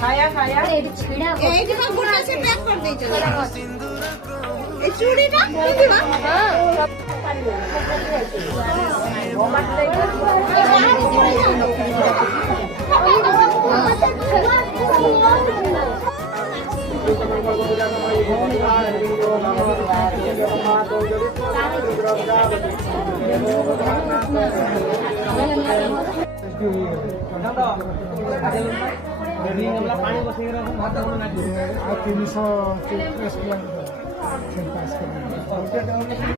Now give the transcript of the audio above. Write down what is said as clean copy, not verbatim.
खाया खाया गुड़ा से पैक कर दीजिए चूड़ी ना पानी बसेर 300